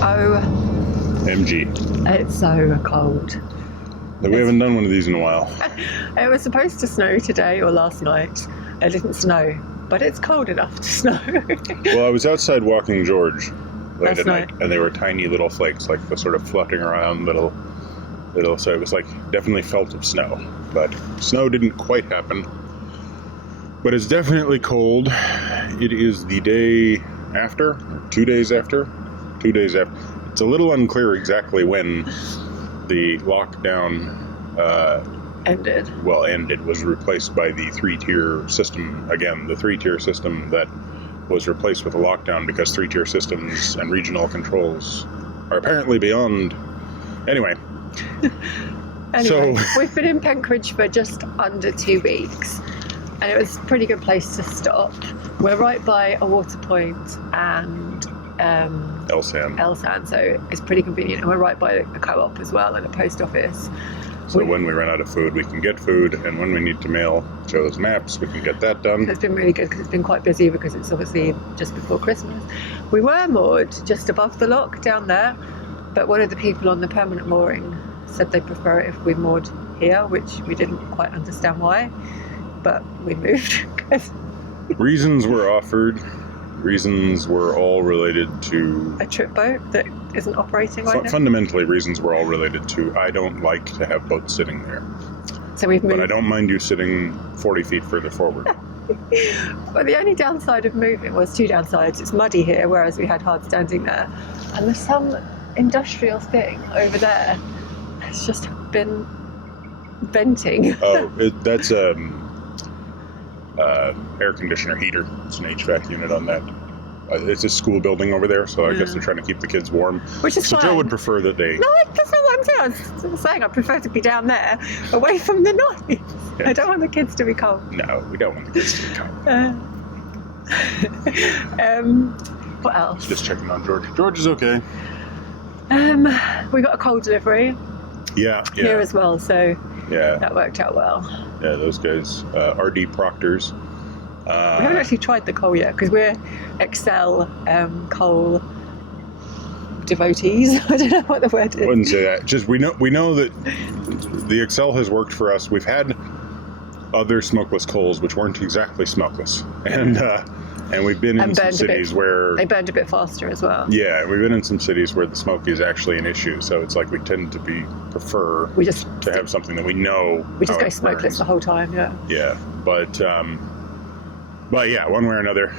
OMG. It's so cold. We haven't done one of these in a while. It was supposed to snow today or last night. It didn't snow, but it's cold enough to snow. Well, I was outside walking George late Last at night, and they were tiny little flakes, like the sort of fluttering around little. So it was like definitely felt of snow, but snow didn't quite happen. But it's definitely cold. It is the day after, or 2 days after. 2 days after. It's a little unclear exactly when the lockdown ended, was replaced by the three-tier system. Again, the three-tier system that was replaced with a lockdown because three-tier systems and regional controls are apparently beyond. Anyway, so we've been in Penkridge for just under 2 weeks, and it was a pretty good place to stop. We're right by a water point and Elsan, so it's pretty convenient, and we're right by a co-op as well and a post office. So when we run out of food, we can get food, and when we need to show those maps, we can get that done. It's been really good because it's been quite busy because it's obviously just before Christmas. We were moored just above the lock down there, but one of the people on the permanent mooring said they prefer it if we moored here, which we didn't quite understand why, but we moved. Reasons were offered. Reasons were all related to a trip boat that isn't operating right now. Fundamentally, reasons were all related to I don't like to have boats sitting there. So we've moved. But I don't mind you sitting 40 feet further forward. Well, the only downside of moving was two downsides. It's muddy here, whereas we had hard standing there. And there's some industrial thing over there. It's just been venting. Oh, that's air conditioner heater. It's an HVAC unit on that. It's a school building over there, so I guess they're trying to keep the kids warm. Which is fine. Joe would prefer that they... No, that's not what I'm saying. I was saying I prefer to be down there, away from the noise. Yeah. I don't want the kids to be cold. No, we don't want the kids to be cold. What else? Just checking on George. George is okay. We got a coal delivery. Yeah. Here as well, so yeah, that worked out well. Yeah, those guys, RD Proctors. We haven't actually tried the coal yet because we're Excel coal devotees. I don't know what the word is. I wouldn't say that. Just we know that the Excel has worked for us. We've had other smokeless coals which weren't exactly smokeless, and we've been in some cities where they burned a bit faster as well. Yeah, we've been in some cities where the smoke is actually an issue. So it's like we tend to prefer to have something that we know. We just go smokeless the whole time. Yeah. Yeah, but yeah, one way or another,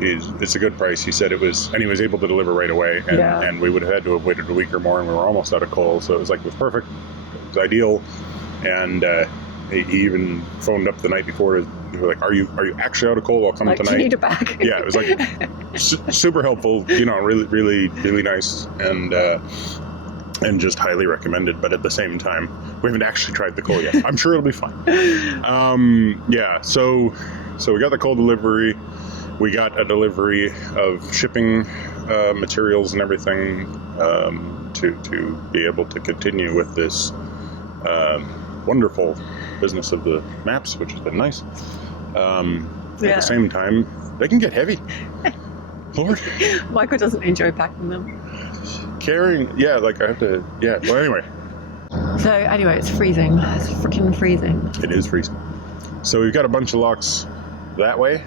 it's a good price. He said it was, and he was able to deliver right away. And we would have had to have waited a week or more, and we were almost out of coal. So it was perfect. It was ideal. And he even phoned up the night before. He was like, "Are you actually out of coal? I'll come tonight." Do you need it back? Yeah, it was super helpful. Really, really, really nice, and just highly recommended. But at the same time, we haven't actually tried the coal yet. I'm sure it'll be fine. Yeah. So we got the coal delivery. We got a delivery of shipping materials and everything to be able to continue with this wonderful business of the maps, which has been nice. At the same time, they can get heavy. Lord. Michael doesn't enjoy packing them. Carrying, I have to, well, anyway. So, anyway, it's freezing. It's freaking freezing. It is freezing. So, we've got a bunch of locks that way,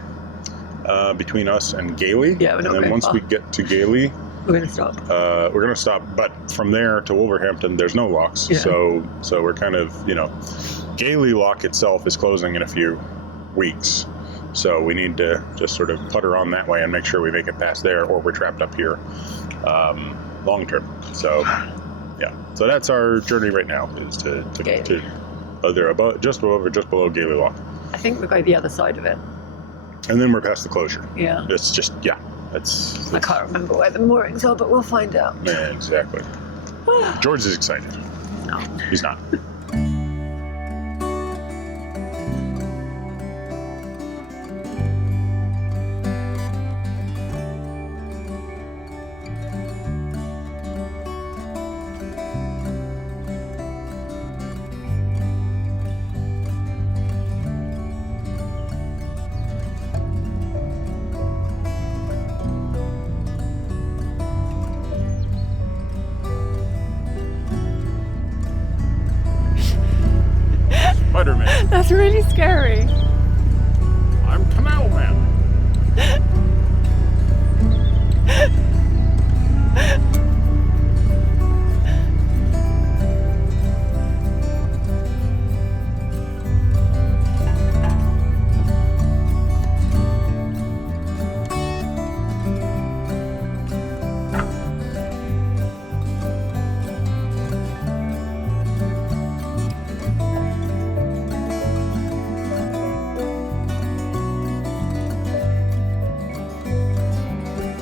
between us and Gaily. Yeah, we're not And then once we get to Gaily, we're going to stop. We're going to stop, but from there to Wolverhampton, there's no locks. Yeah. So we're kind of, Gaily lock itself is closing in a few weeks. So we need to just sort of putter on that way and make sure we make it past there, or we're trapped up here long term. So, yeah. So that's our journey right now, is to just below Gaily Lock. I think we'll go the other side of it. And then we're past the closure. Yeah. It's just, That's I can't remember where the moorings are, but we'll find out. Yeah, exactly. George is excited. No. He's not. It's really scary. I'm Canal Man.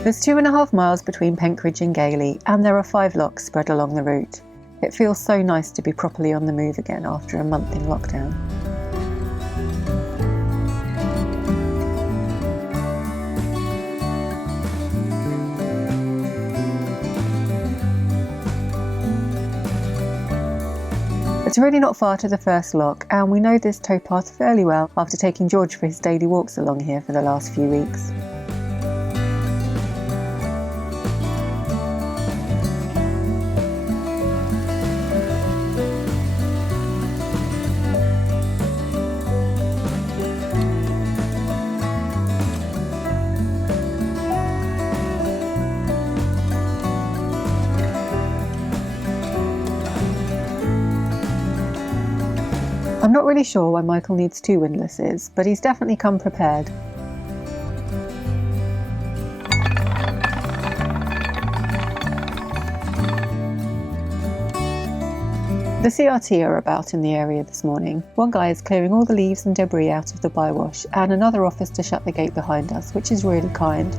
There's 2.5 miles between Penkridge and Gaily, and there are 5 locks spread along the route. It feels so nice to be properly on the move again after a month in lockdown. It's really not far to the first lock, and we know this towpath fairly well after taking George for his daily walks along here for the last few weeks. I'm not really sure why Michael needs 2 windlasses, but he's definitely come prepared. The CRT are about in the area this morning. One guy is clearing all the leaves and debris out of the bywash, and another offers to shut the gate behind us, which is really kind.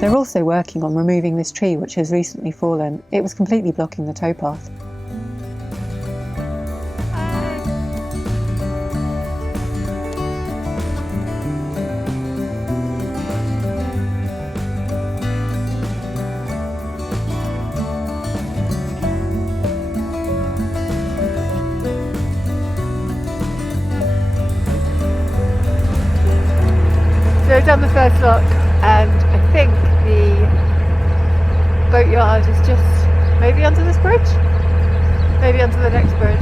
They're also working on removing this tree which has recently fallen. It was completely blocking the towpath. So we've done the first lock, and I think the boatyard is just maybe under this bridge? Maybe under the next bridge.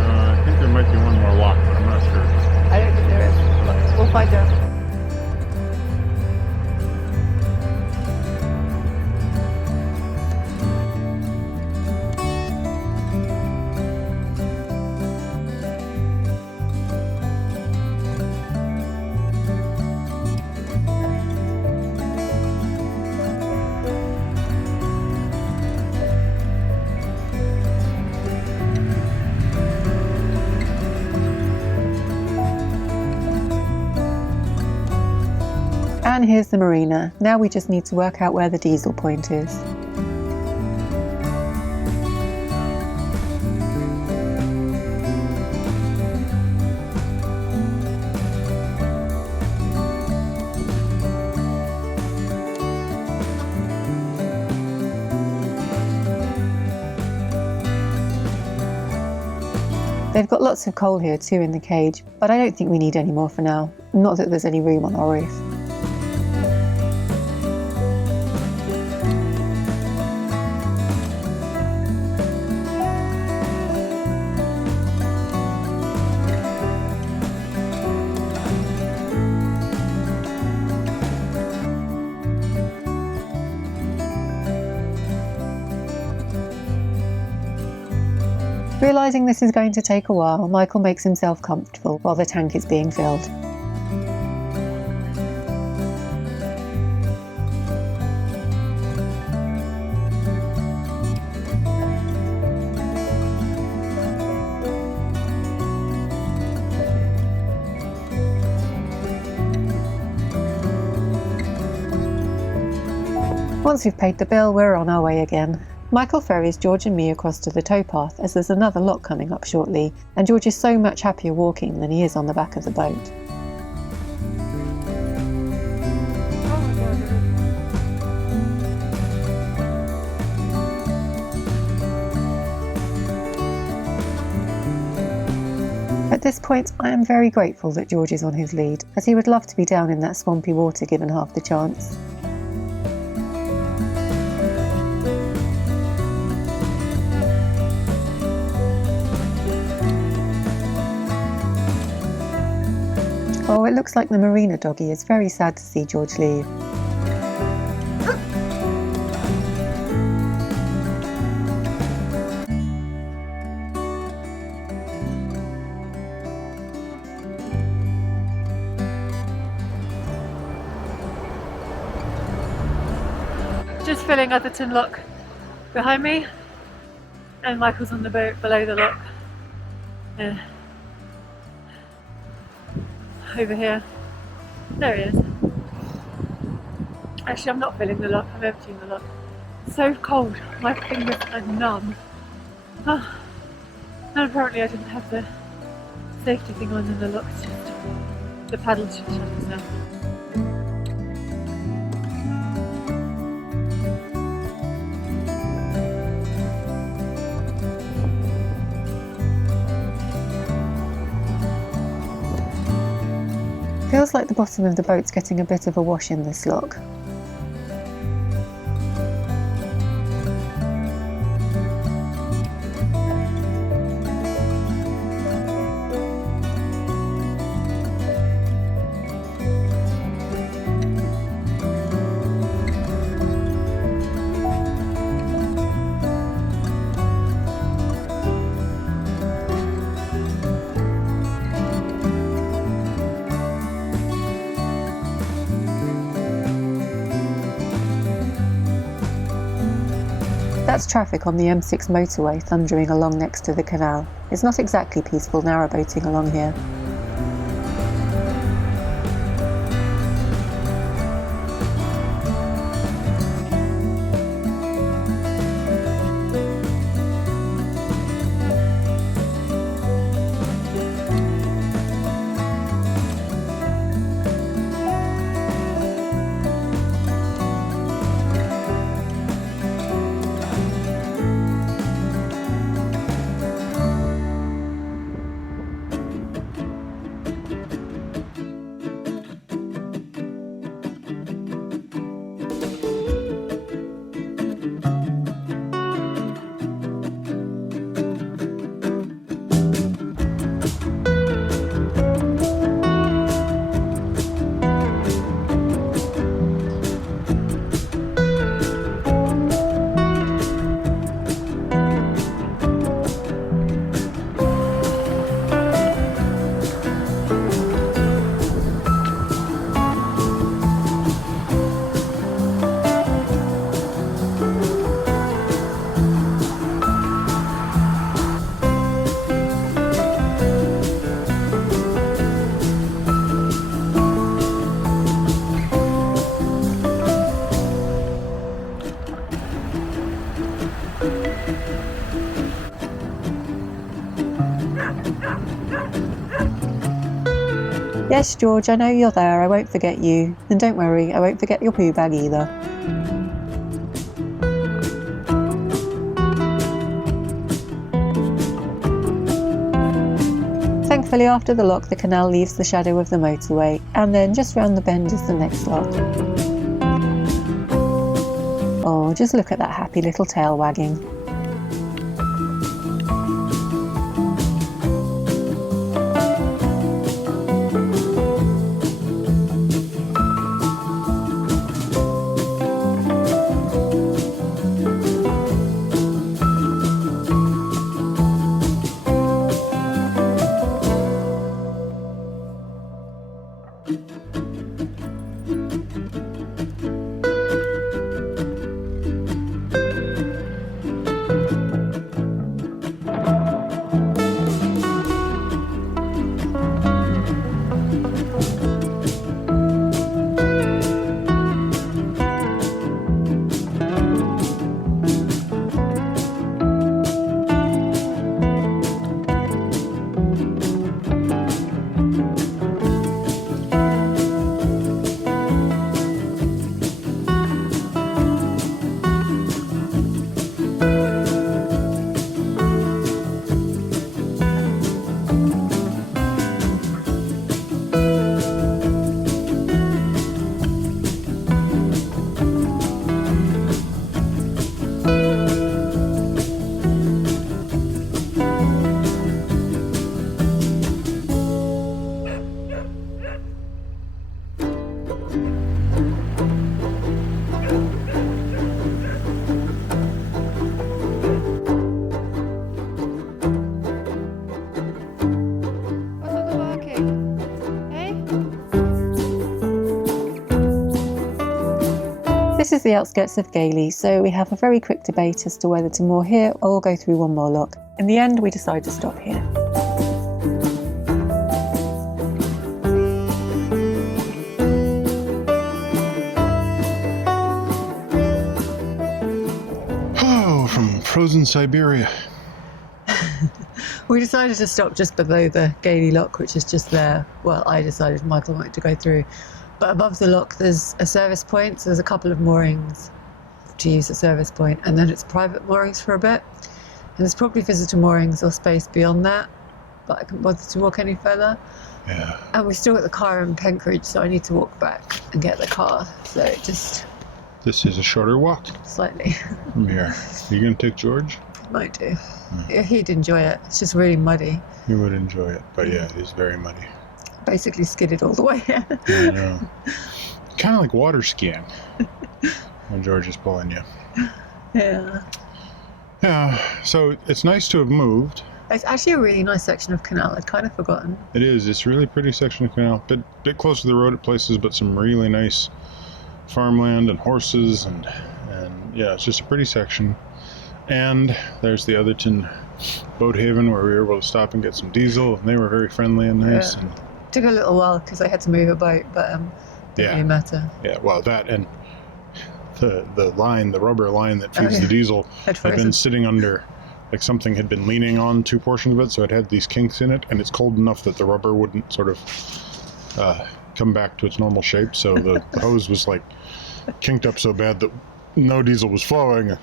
I think there might be one more lock, but I'm not sure. I don't think there is, but we'll find out. And here's the marina. Now we just need to work out where the diesel point is. They've got lots of coal here too in the cage, but I don't think we need any more for now. Not that there's any room on our roof. Realising this is going to take a while, Michael makes himself comfortable while the tank is being filled. Once we've paid the bill, we're on our way again. Michael ferries George and me across to the towpath as there's another lock coming up shortly, and George is so much happier walking than he is on the back of the boat. this point, I am very grateful that George is on his lead, as he would love to be down in that swampy water given half the chance. Oh, it looks like the marina doggy is very sad to see George leave. Just filling Atherton Lock behind me, and Michael's on the boat below the lock. Over here. There he is. Actually, I'm not filling the lock, I'm emptying the lock. It's so cold, my fingers are numb. Oh. And apparently I didn't have the safety thing on in the lock, it's just the paddle should shut itself. Feels like the bottom of the boat's getting a bit of a wash in this lock. That's traffic on the M6 motorway thundering along next to the canal. It's not exactly peaceful narrowboating along here. Yes, George, I know you're there, I won't forget you. And don't worry, I won't forget your poo bag either. Thankfully, after the lock, the canal leaves the shadow of the motorway, and then just round the bend is the next lock. Oh, just look at that happy little tail wagging. is the outskirts of Gaily, so we have a very quick debate as to whether to moor here or go through one more lock. In the end, we decide to stop here. Oh, from frozen Siberia. We decided to stop just below the Gaily lock, which is just there. Well, I decided Michael wanted to go through. But above the lock, there's a service point, so there's a couple of moorings to use the service point, and then it's private moorings for a bit. And there's probably visitor moorings or space beyond that, but I couldn't bother to walk any further. Yeah. And we've still got the car in Penkridge, so I need to walk back and get the car. So just This is a shorter walk slightly. from here. Are you going to take George? Might do. Yeah, he'd enjoy it. It's just really muddy. He would enjoy it, but yeah, it is very muddy. Basically skidded all the way. I know. Kind of like water skiing when George is pulling you. Yeah. Yeah, so it's nice to have moved. It's actually a really nice section of canal. I'd kind of forgotten. It is. It's a really pretty section of canal. Bit close to the road at places, but some really nice farmland and horses, and yeah, it's just a pretty section. And there's the Otherton boat haven where we were able to stop and get some diesel, and they were very friendly and nice. Yeah. And Took a little while because I had to move a boat, but didn't really matter. yeah, well, that and the line, the rubber line that feeds the diesel had been sitting under, like something had been leaning on two portions of it, so it had these kinks in it, and it's cold enough that the rubber wouldn't sort of come back to its normal shape, so the hose was like kinked up so bad that no diesel was flowing.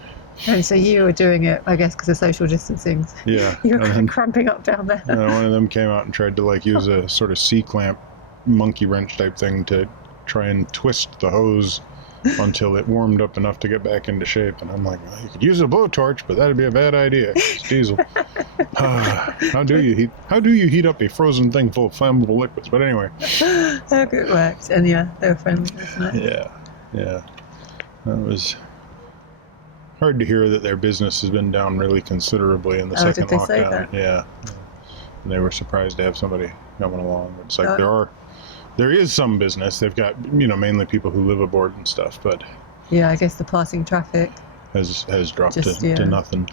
And so you were doing it, I guess, because of social distancing. Yeah. You were cramping up down there. One of them came out and tried to like use a sort of C-clamp monkey wrench type thing to try and twist the hose until it warmed up enough to get back into shape. And I'm like, well, you could use a blowtorch, but that'd be a bad idea. It's diesel. How do you heat up a frozen thing full of flammable liquids? But anyway. Oh, it worked. And yeah, they were friendly, wasn't it? Yeah. That was hard to hear that their business has been down really considerably in the second did they lockdown. say that? Yeah. And they were surprised to have somebody coming along. It's like there is some business. They've got, mainly people who live aboard and stuff, but yeah, I guess the passing traffic has dropped to nothing.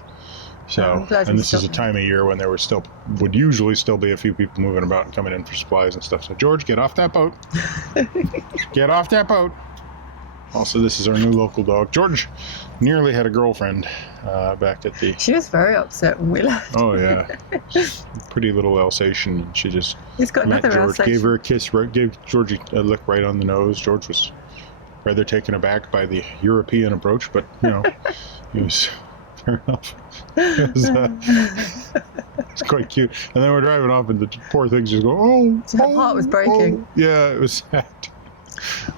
So, and this is a time of year when there would usually still be a few people moving about and coming in for supplies and stuff. So George, get off that boat. Get off that boat. Also, this is our new local dog. George nearly had a girlfriend back at the... She was very upset when we left. Oh, yeah. Pretty little Alsatian, and she just He's got met another George, Alsatian. gave her a kiss, gave George a lick right on the nose. George was rather taken aback by the European approach, but, he was... Fair enough. It's quite cute. And then we're driving off, and the poor things just go, Her heart was breaking. Yeah, it was sad.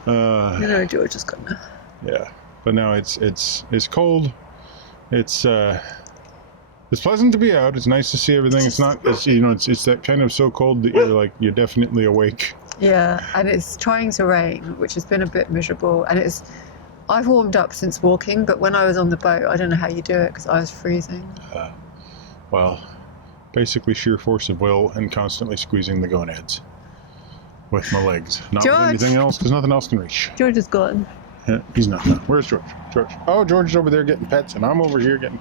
George is gonna. Yeah, but now it's cold. It's pleasant to be out. It's nice to see everything. It's not. It's that kind of so cold that you're definitely awake. Yeah, and it's trying to rain, which has been a bit miserable. And I've warmed up since walking, but when I was on the boat, I don't know how you do it because I was freezing. Well, basically sheer force of will and constantly squeezing the gonads with my legs, not George! with anything else, because nothing else can reach. George is gone. Yeah, he's not. Where's George? Oh, George is over there getting pets, and I'm over here getting...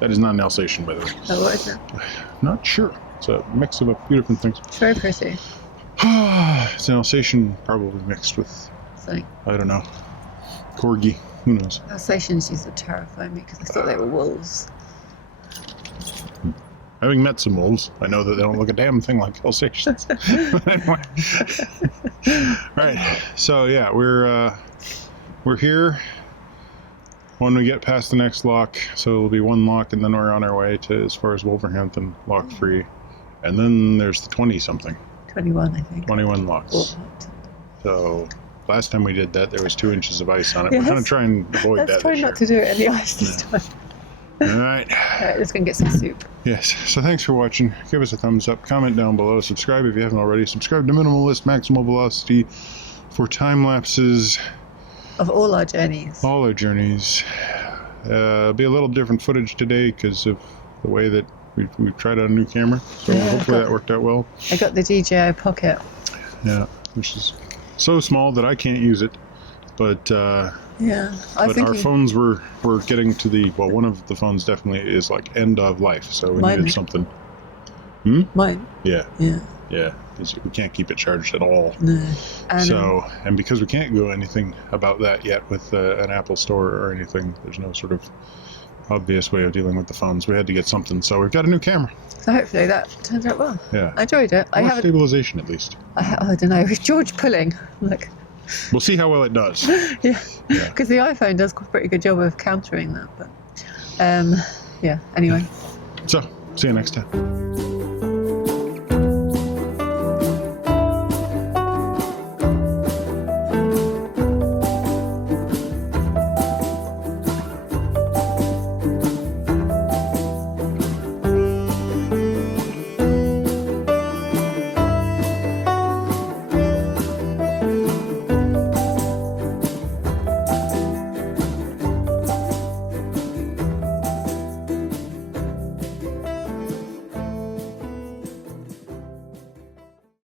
That is not an Alsatian, by the way. Oh, what is it? Not sure. It's a mix of a few different things. It's very pretty. It's an Alsatian, probably mixed with, Something. I don't know, Corgi. Who knows? Alsatians used to terrify me because I thought they were wolves. Having met some wolves, I know that they don't look a damn thing like Alsatians. Anyway. Right. So yeah, we're here when we get past the next lock. So it'll be one lock, and then we're on our way to as far as Wolverhampton, lock 3, and then there's the 20-something. 21, I think. 21 locks. So last time we did that, there was 2 inches of ice on it. Yes. We're going to try and avoid that. Let's try not to do it in the ice this time. All right. Alright, let's go and get some soup. Yes. So thanks for watching. Give us a thumbs up. Comment down below. Subscribe if you haven't already. Subscribe to Minimalist Maximal Velocity for time lapses. Of all our journeys. All our journeys. Be a little different footage today because of the way that we tried out a new camera. So hopefully that worked out well. I got the DJI Pocket. Yeah. Which is so small that I can't use it. But Yeah, but our phones were getting to the one of the phones definitely is like end of life, so we needed something. Mine. Yeah. Yeah. Yeah, because we can't keep it charged at all. No. So, and because we can't do anything about that yet with an Apple Store or anything, there's no sort of obvious way of dealing with the phones. We had to get something, so we've got a new camera. So hopefully that turns out well. Yeah. I enjoyed it. More stabilization, at least. I don't know. With George pulling, like. We'll see how well it does. Yeah. Because the iPhone does a pretty good job of countering that. But, yeah. Anyway. So, see you next time.